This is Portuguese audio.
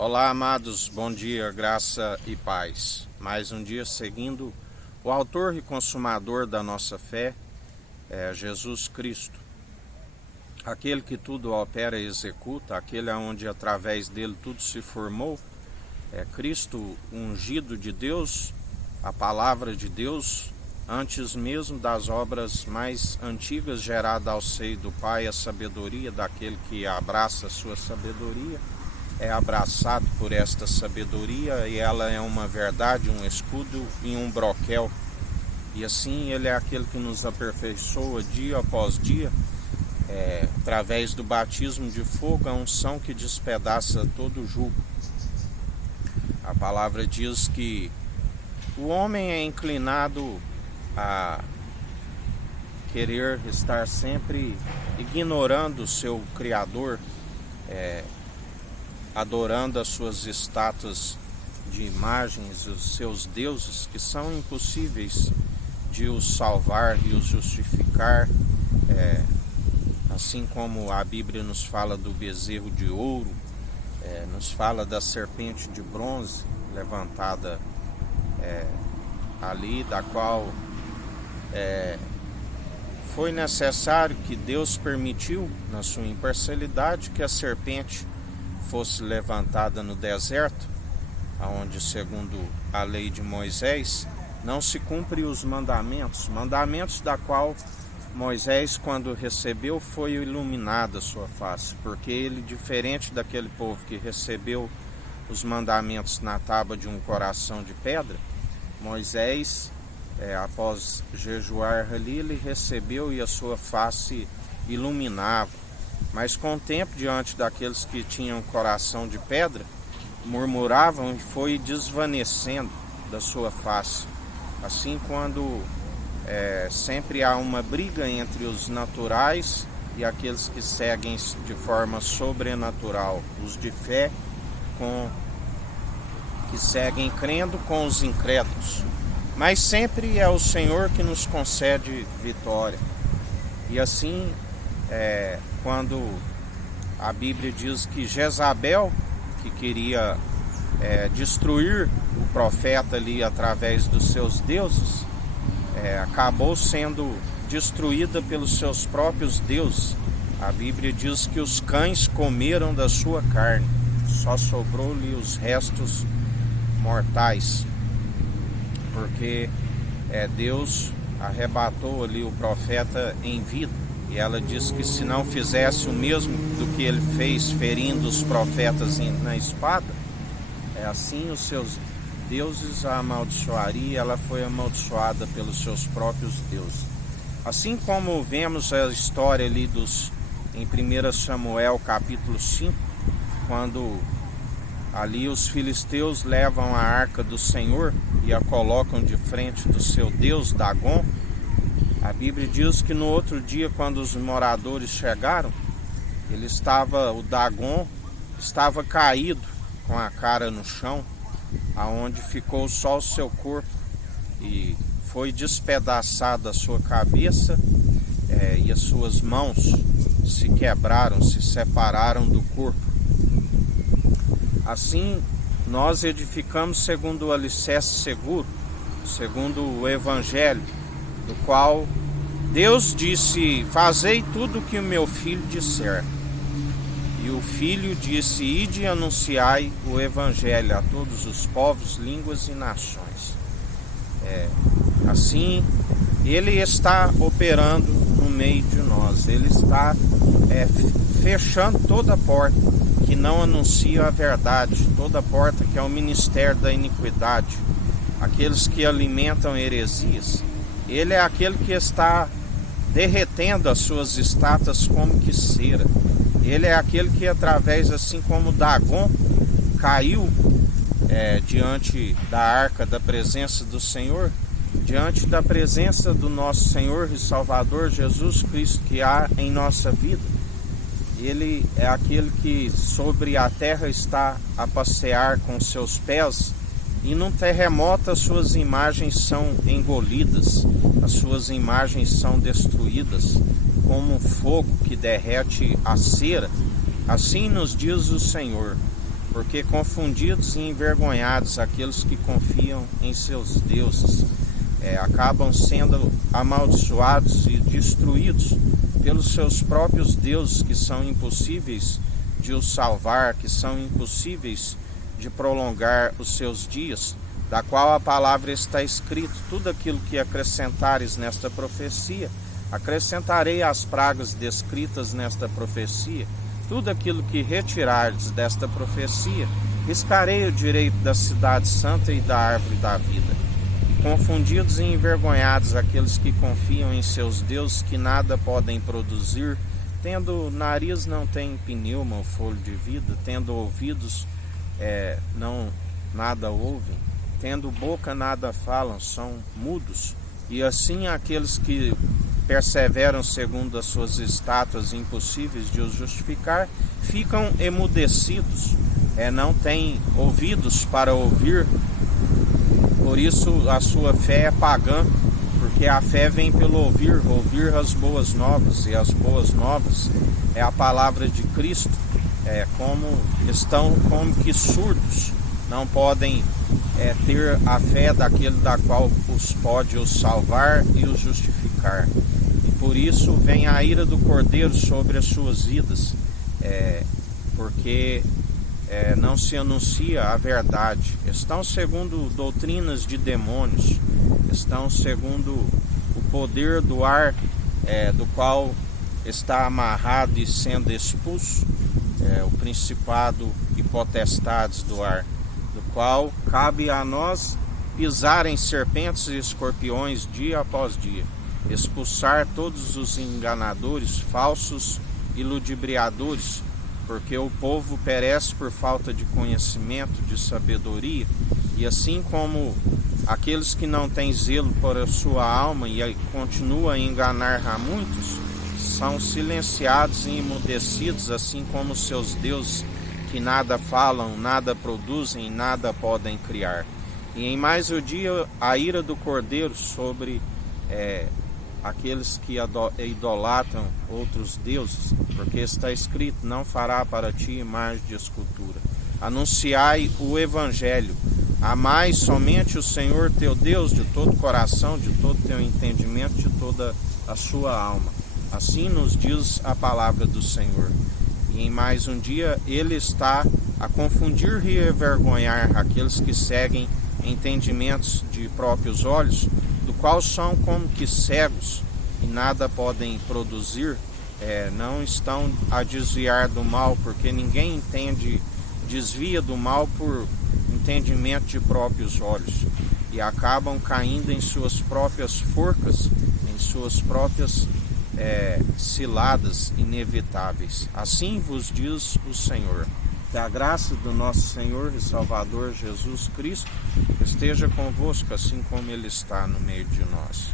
Olá, amados, bom dia, graça e paz. Mais um dia seguindo o autor e consumador da nossa fé, é Jesus Cristo. Aquele que tudo opera e executa, aquele onde através dele tudo se formou, é Cristo, ungido de Deus, a palavra de Deus, antes mesmo das obras mais antigas, gerada ao seio do Pai, a sabedoria daquele que abraça a sua sabedoria, é abraçado por esta sabedoria, e ela é uma verdade, um escudo e um broquel. E assim ele é aquele que nos aperfeiçoa dia após dia, através do batismo de fogo, a unção que despedaça todo o jugo. A palavra diz que o homem é inclinado a querer estar sempre ignorando o seu Criador, adorando as suas estátuas de imagens, os seus deuses, que são impossíveis de os salvar e os justificar, assim como a Bíblia nos fala do bezerro de ouro, nos fala da serpente de bronze levantada ali, da qual foi necessário que Deus permitiu, na sua imparcialidade, que a serpente fosse levantada no deserto, onde, segundo a lei de Moisés, não se cumpre os mandamentos da qual Moisés, quando recebeu, foi iluminada a sua face, porque ele, diferente daquele povo que recebeu os mandamentos na tábua de um coração de pedra, Moisés, após jejuar ali, ele recebeu e a sua face iluminava. Mas com o tempo, diante daqueles que tinham coração de pedra, murmuravam e foi desvanecendo da sua face. Assim, quando sempre há uma briga entre os naturais e aqueles que seguem de forma sobrenatural, os de fé que seguem crendo com os incrédulos. Mas sempre é o Senhor que nos concede vitória. E assim, quando a Bíblia diz que Jezabel, que queria destruir o profeta ali através dos seus deuses, acabou sendo destruída pelos seus próprios deuses. A Bíblia diz que os cães comeram da sua carne, só sobrou-lhe os restos mortais, porque Deus arrebatou ali o profeta em vida. E ela diz que se não fizesse o mesmo do que ele fez, ferindo os profetas na espada, assim os seus deuses a amaldiçoaria, e ela foi amaldiçoada pelos seus próprios deuses. Assim como vemos a história ali em 1 Samuel capítulo 5, quando ali os filisteus levam a arca do Senhor e a colocam de frente do seu deus Dagon. A Bíblia diz que no outro dia, quando os moradores chegaram, o Dagon estava caído com a cara no chão, aonde ficou só o seu corpo, e foi despedaçada a sua cabeça, e as suas mãos se quebraram, se separaram do corpo. Assim, nós edificamos segundo o alicerce seguro, segundo o Evangelho, do qual Deus disse: fazei tudo o que o meu filho disser. E o filho disse: ide e anunciai o Evangelho a todos os povos, línguas e nações. Assim, ele está operando no meio de nós. Ele está fechando toda porta que não anuncia a verdade, toda porta que é o ministério da iniquidade, aqueles que alimentam heresias. Ele é aquele que está derretendo as suas estátuas como que cera. Ele é aquele que, através, assim como Dagon caiu diante da arca da presença do Senhor, diante da presença do nosso Senhor e Salvador Jesus Cristo que há em nossa vida. Ele é aquele que sobre a terra está a passear com seus pés, e num terremoto as suas imagens são engolidas, as suas imagens são destruídas, como um fogo que derrete a cera. Assim nos diz o Senhor. porque confundidos e envergonhados aqueles que confiam em seus deuses acabam sendo amaldiçoados e destruídos pelos seus próprios deuses, que são impossíveis de os salvar, que são impossíveis de prolongar os seus dias, da qual a palavra está escrito: tudo aquilo que acrescentares nesta profecia, acrescentarei às pragas descritas nesta profecia. Tudo aquilo que retirardes desta profecia, riscarei o direito da cidade santa e da árvore da vida. E confundidos e envergonhados aqueles que confiam em seus deuses, que nada podem produzir, tendo nariz não tem pneuma ou fôlego de vida, tendo ouvidos não nada ouvem, tendo boca nada falam, são mudos. E assim aqueles que perseveram segundo as suas estátuas impossíveis de os justificar, ficam emudecidos, não têm ouvidos para ouvir, por isso a sua fé é pagã, porque a fé vem pelo ouvir as boas novas, e as boas novas é a palavra de Cristo. Estão como que surdos, não podem ter a fé daquele da qual os pode os salvar e os justificar. E por isso vem a ira do Cordeiro sobre as suas vidas, porque não se anuncia a verdade. Estão segundo doutrinas de demônios, estão segundo o poder do ar, do qual está amarrado e sendo expulso, o principado e potestades do ar, do qual cabe a nós pisar em serpentes e escorpiões dia após dia, expulsar todos os enganadores, falsos e ludibriadores, porque o povo perece por falta de conhecimento, de sabedoria, e assim como aqueles que não têm zelo por a sua alma e continuam a enganar a muitos, são silenciados e emudecidos, assim como seus deuses, que nada falam, nada produzem, nada podem criar. E em mais um dia a ira do Cordeiro sobre aqueles que idolatram outros deuses, porque está escrito: não fará para ti imagem de escultura. Anunciai o Evangelho, amai somente o Senhor teu Deus de todo o coração, de todo o teu entendimento, de toda a sua alma. Assim nos diz a palavra do Senhor. E em mais um dia ele está a confundir e envergonhar aqueles que seguem entendimentos de próprios olhos, do qual são como que cegos e nada podem produzir, não estão a desviar do mal, porque ninguém desvia do mal por entendimento de próprios olhos, e acabam caindo em suas próprias forcas, em suas próprias ciladas inevitáveis. Assim vos diz o Senhor. Que a graça do nosso Senhor e Salvador Jesus Cristo esteja convosco, assim como Ele está no meio de nós.